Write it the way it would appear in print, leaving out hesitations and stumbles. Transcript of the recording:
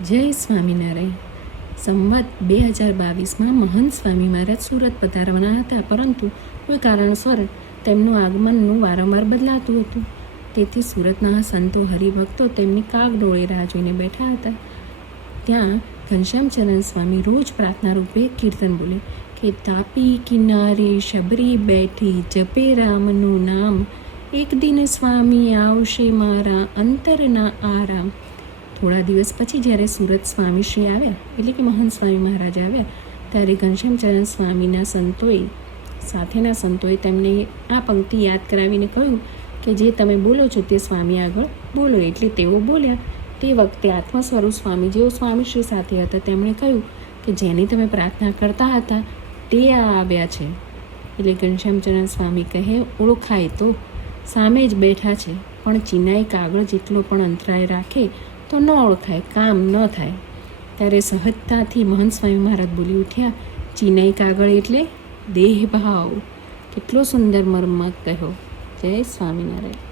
જય સ્વામિનારાયણ. સંવત 2022માં મહંત સ્વામી મહારાજ સુરત પધારવાના હતા, પરંતુ કોઈ કારણસર તેમનું આગમનનું વારંવાર બદલાતું હતું. તેથી સુરતના સંતો હરિભક્તો તેમની કાગડોળે રાહ જોઈને બેઠા હતા. ત્યાં ઘનશ્યામચરણ સ્વામી રોજ પ્રાર્થના રૂપે કીર્તન બોલે કે તાપી કિનારે શબરી બેઠી જપે રામનું નામ, એક દિન સ્વામી આવશે મારા અંતરના આરામ. થોડા દિવસ પછી જ્યારે સુરત સ્વામીશ્રી આવ્યા, એટલે કે મહંત સ્વામી મહારાજ આવ્યા, ત્યારે ઘનશ્યામચરણ સ્વામીના સાથેના સંતોએ તેમને આ પંક્તિ યાદ કરાવીને કહ્યું કે જે તમે બોલો છો તે સ્વામી આગળ બોલો. એટલે તેઓ બોલ્યા. તે વખતે આત્મ સ્વરૂપ સ્વામી જેઓ સ્વામીશ્રી સાથે હતા, તેમણે કહ્યું કે જેની તમે પ્રાર્થના કરતા હતા તે આ આવ્યા છે. એટલે ઘનશ્યામચરણ સ્વામી કહે, ઓળખાય તો, સામે જ બેઠા છે, પણ ચિનાઈ કાગળ જેટલો પણ અંતરાય રાખે તો ન ઓળખાય, કામ ન થાય. ત્યારે સહજતાથી મહંત સ્વામી મહારાજ બોલી ઉઠ્યા, ચિનાઈ કાગળ એટલે દેહ ભાવ. કેટલો સુંદર મર્મ કહ્યો. જય સ્વામિનારાયણ.